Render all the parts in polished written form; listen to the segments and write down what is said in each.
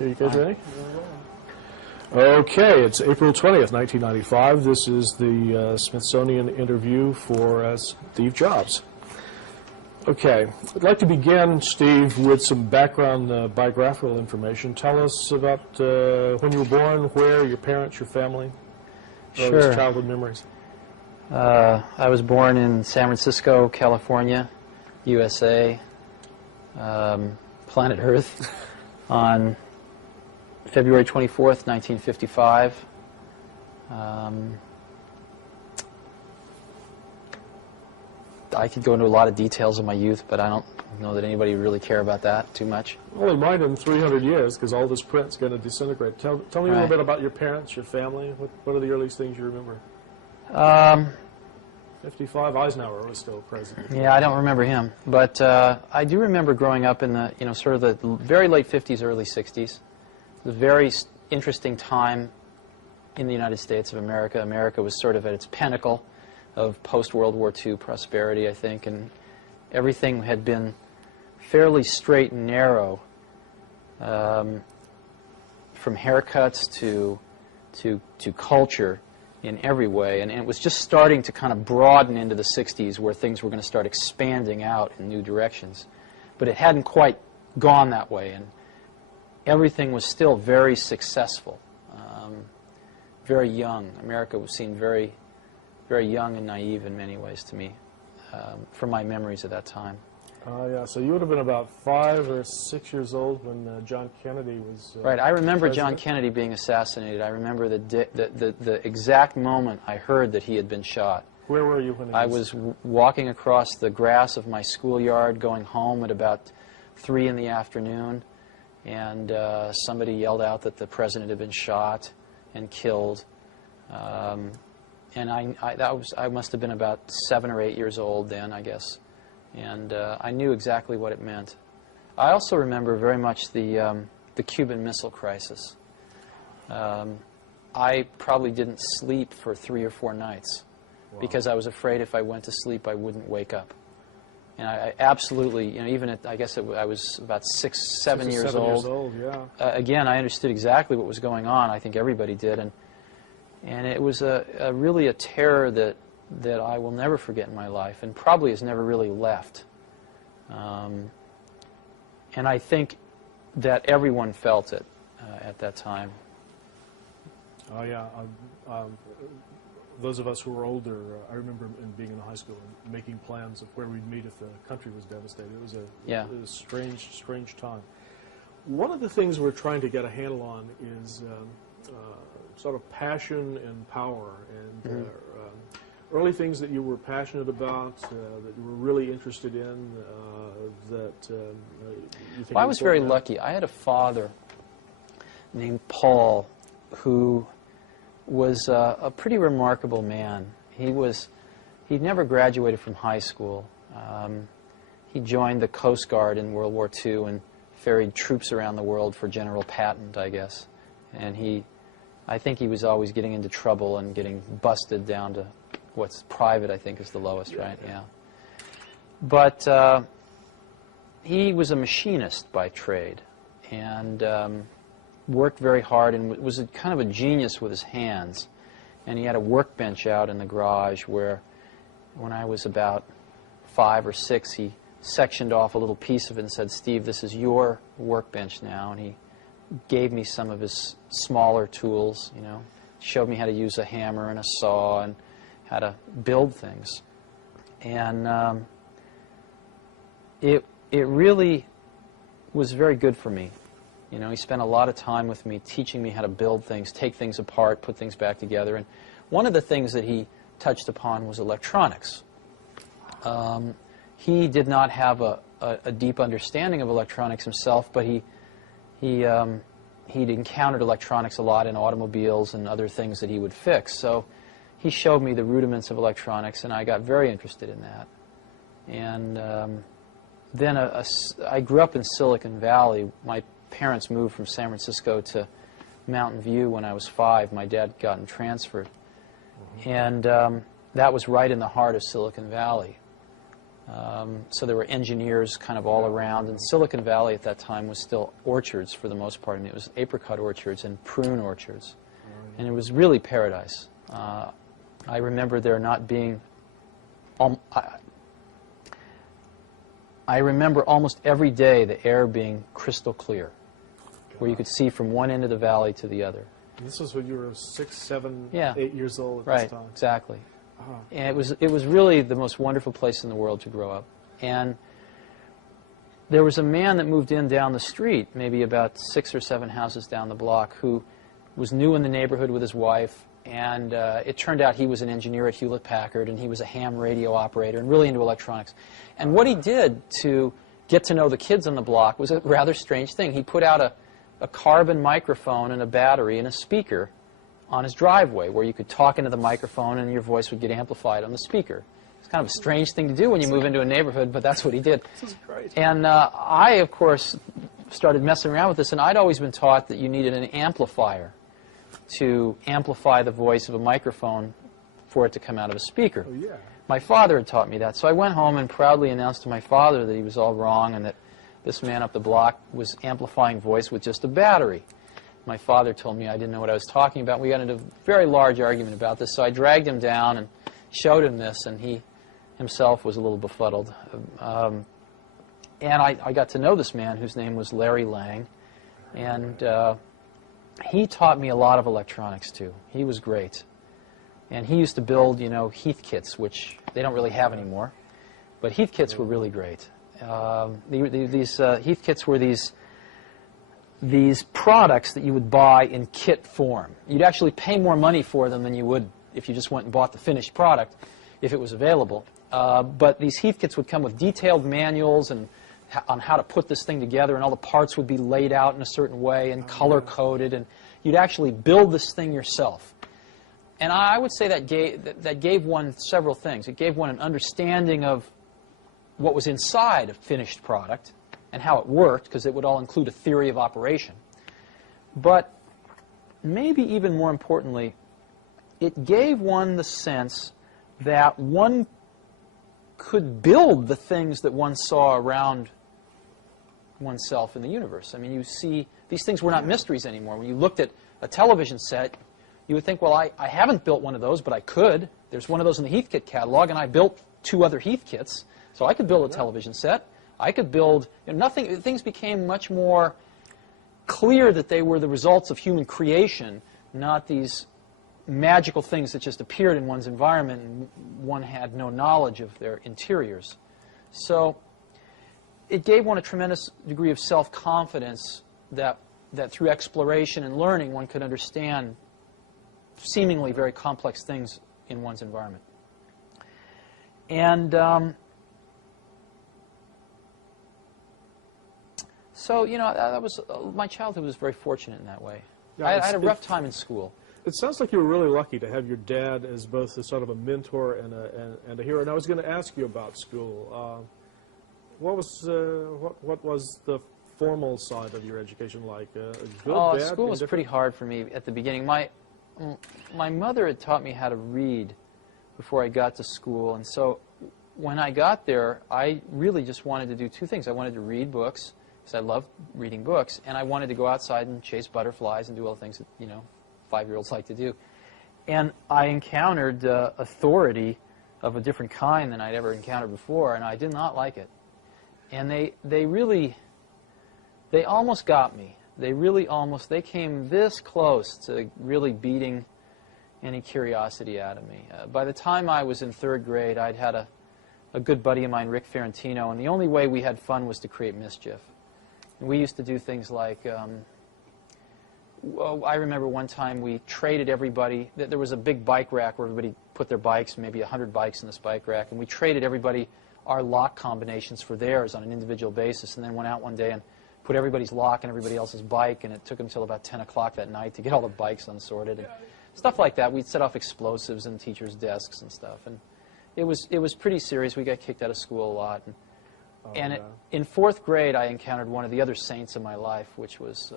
Are you guys ready? Okay, it's April 20th, 1995. This is the Smithsonian interview for Steve Jobs. Okay, I'd like to begin, Steve, with some background biographical information. Tell us about when you were born, where, your parents, your family, Sure. childhood memories. I was born in San Francisco, California, USA, planet Earth, on February 24th, 1955. I could go into a lot of details of my youth, but I don't know that anybody would really care about that too much. Well, it might in 300 years, because all this print's going to disintegrate. Tell me a little bit about your parents, your family. What are the earliest things you remember? 55, Eisenhower was still president. Yeah, I don't remember him, but I do remember growing up in the, sort of the very late 50s, early 60s. It was a very interesting time in the United States of America. America was sort of at its pinnacle of post-World War II prosperity, I think, and everything had been fairly straight and narrow, from haircuts to culture in every way, and it was just starting to kind of broaden into the 60s where things were going to start expanding out in new directions. But it hadn't quite gone that way, and everything was still very successful, very young. America was seen very, very young and naive in many ways to me, from my memories of that time. Yeah, so you would have been about 5 or 6 years old when John Kennedy was right. I remember president. John Kennedy being assassinated. I remember the exact moment I heard that he had been shot. Where were you when I was walking across the grass of my schoolyard going home at about 3 in the afternoon, and somebody yelled out that the president had been shot and killed. And I must have been about 7 or 8 years old then, I guess. And I knew exactly what it meant. I also remember very much the Cuban Missile Crisis. I probably didn't sleep for 3 or 4 nights because I was afraid if I went to sleep I wouldn't wake up. And I absolutely, even at, I guess I was about 6, 7 years old. Yeah. Again, I understood exactly what was going on. I think everybody did. And it was really a terror that I will never forget in my life, and probably has never really left. And I think that everyone felt it at that time. Oh, yeah. Those of us who were older, I remember being in high school and making plans of where we'd meet if the country was devastated. It was a strange, strange time. One of the things we're trying to get a handle on is sort of passion and power, and early things that you were passionate about, that you were really interested in, that you think. Well, I was very lucky. I had a father named Paul who was a pretty remarkable man. He'd never graduated from high school. He joined the Coast Guard in World War II and ferried troops around the world for General Patton, I guess. And I think he was always getting into trouble and getting busted down to what's private, I think, is the lowest, right? Yeah. But he was a machinist by trade, and worked very hard, and was kind of a genius with his hands. And he had a workbench out in the garage where, when I was about 5 or 6, he sectioned off a little piece of it and said, "Steve, this is your workbench now." And he gave me some of his smaller tools, showed me how to use a hammer and a saw and how to build things. And it really was very good for me. He spent a lot of time with me teaching me how to build things, take things apart, put things back together. And one of the things that he touched upon was electronics. He did not have a deep understanding of electronics himself, but he'd encountered electronics a lot in automobiles and other things that he would fix. So he showed me the rudiments of electronics, and I got very interested in that. And then I grew up in Silicon Valley. My parents moved from San Francisco to Mountain View when I was 5. My dad had gotten transferred. And that was right in the heart of Silicon Valley. So there were engineers kind of all around, and Silicon Valley at that time was still orchards for the most part. I mean, it was apricot orchards and prune orchards, and it was really paradise. I remember there not being, I remember almost every day the air being crystal clear, where you could see from one end of the valley to the other. And this was when you were 6, 7, Yeah. 8 years old at Right, this time. exactly. And it was really the most wonderful place in the world to grow up. And there was a man that moved in down the street, maybe about 6 or 7 houses down the block, who was new in the neighborhood with his wife. And it turned out he was an engineer at Hewlett-Packard, and he was a ham radio operator and really into electronics. And what he did to get to know the kids on the block was a rather strange thing. He put out a carbon microphone and a battery and a speaker on his driveway, where you could talk into the microphone and your voice would get amplified on the speaker. It's kind of a strange thing to do when you move into a neighborhood, but that's what he did. This is great. And I, of course, started messing around with this, and I'd always been taught that you needed an amplifier to amplify the voice of a microphone for it to come out of a speaker. Oh, yeah. My father had taught me that, so I went home and proudly announced to my father that he was all wrong and that this man up the block was amplifying voice with just a battery. My father told me I didn't know what I was talking about. We got into a very large argument about this, so I dragged him down and showed him this, and he himself was a little befuddled. And I got to know this man whose name was Larry Lang, and he taught me a lot of electronics, too. He was great. And he used to build, you know, Heath kits, which they don't really have anymore, but Heath kits were really great. These Heath kits were these products that you would buy in kit form. You'd actually pay more money for them than you would if you just went and bought the finished product, if it was available. But these Heath kits would come with detailed manuals and on how to put this thing together, and all the parts would be laid out in a certain way and color-coded, and you'd actually build this thing yourself. And I would say that gave one several things. It gave one an understanding of what was inside a finished product and how it worked, because it would all include a theory of operation. But maybe even more importantly, it gave one the sense that one could build the things that one saw around oneself in the universe. I mean, you see, these things were not mysteries anymore. When you looked at a television set, you would think, well, I haven't built one of those, but I could. There's one of those in the Heathkit catalog, and I built 2 other Heathkits, so I could build a television set. I could build, you know, things became much more clear that they were the results of human creation, not these magical things that just appeared in one's environment and one had no knowledge of their interiors. So it gave one a tremendous degree of self-confidence that through exploration and learning one could understand seemingly very complex things in one's environment. And so, you know, that was my childhood was very fortunate in that way. Yeah, I had a rough time in school. It sounds like you were really lucky to have your dad as both a sort of a mentor and a hero. And I was going to ask you about school. What was the formal side of your education like? Good, bad, School was pretty hard for me at the beginning. My mother had taught me how to read before I got to school, and so when I got there, I really just wanted to do 2 things. I wanted to read books, because I loved reading books, and I wanted to go outside and chase butterflies and do all the things that, you know, 5-year-olds like to do. And I encountered authority of a different kind than I'd ever encountered before, and I did not like it. And they almost got me. They came this close to really beating any curiosity out of me. By the time I was in 3rd grade, I'd had a good buddy of mine, Rick Ferrantino, and the only way we had fun was to create mischief. And we used to do things like, I remember one time we traded everybody. There was a big bike rack where everybody put their bikes, maybe 100 bikes in this bike rack, and we traded everybody our lock combinations for theirs on an individual basis, and then went out one day and put everybody's lock and everybody else's bike, and it took them until about 10 o'clock that night to get all the bikes unsorted and stuff like that. We'd set off explosives in teachers' desks and stuff, and it was pretty serious. We got kicked out of school a lot. In 4th grade, I encountered one of the other saints in my life, which was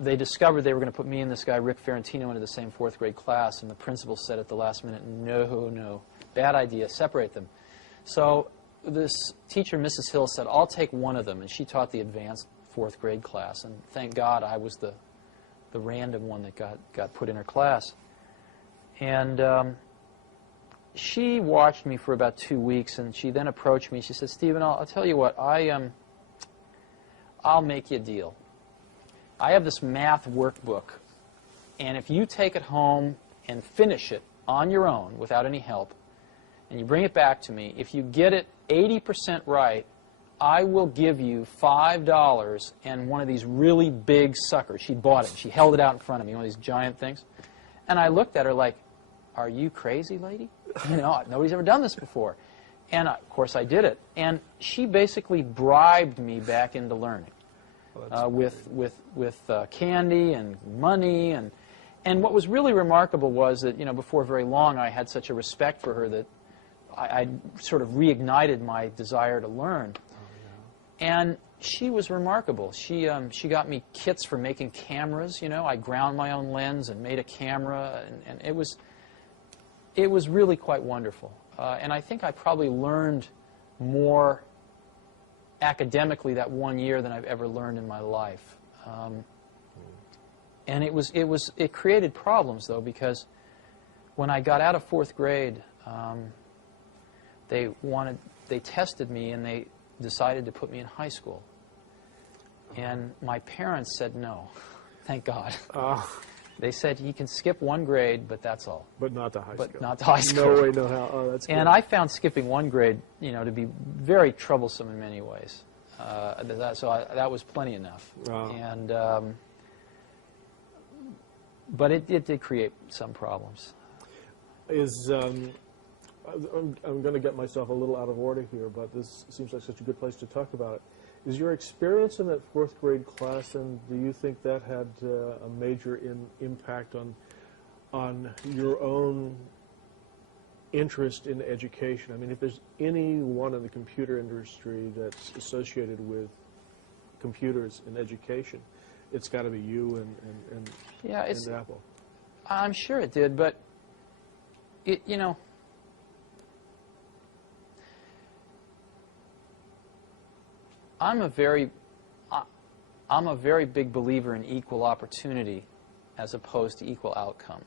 they discovered they were going to put me and this guy, Rick Ferrantino, into the same 4th grade class, and the principal said at the last minute, no, bad idea, separate them. So this teacher, Mrs. Hill, said, I'll take one of them, and she taught the advanced 4th grade class, and thank God I was the random one that got put in her class. And she watched me for about 2 weeks, and she then approached me. She said, Stephen, I'll tell you what, I'll make you a deal. I have this math workbook, and if you take it home and finish it on your own without any help, and you bring it back to me, if you get it 80% right, I will give you $5 and one of these really big suckers. She bought it. She held it out in front of me, one of these giant things. And I looked at her like, are you crazy, lady? You know, nobody's ever done this before. And, of course, I did it. And she basically bribed me back into learning with candy and money. And what was really remarkable was that, you know, before very long, I had such a respect for her that I sort of reignited my desire to learn. And she was remarkable. She got me kits for making cameras. You know, I ground my own lens and made a camera, and it was really quite wonderful. And I think I probably learned more academically that 1 year than I've ever learned in my life. And it created problems, though, because when I got out of 4th grade, they tested me and they decided to put me in high school. And my parents said no, thank God. They said you can skip 1 grade, but that's all. But not to high school. But not to high school. No way, no how. Oh, that's good. And I found skipping 1 grade, you know, to be very troublesome in many ways. That was plenty enough. And but it did create some problems. I'm going to get myself a little out of order here, but this seems like such a good place to talk about it. Is your experience in that 4th grade class, and do you think that had a major impact on your own interest in education? I mean, if there's anyone in the computer industry that's associated with computers and education, it's got to be you and Apple. I'm sure it did, but you know, I'm a very big believer in equal opportunity as opposed to equal outcome.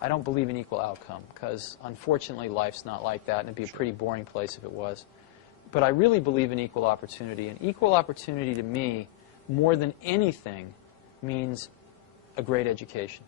I don't believe in equal outcome because, unfortunately, life's not like that, and it'd be a pretty boring place if it was. But I really believe in equal opportunity, and equal opportunity to me, more than anything, means a great education.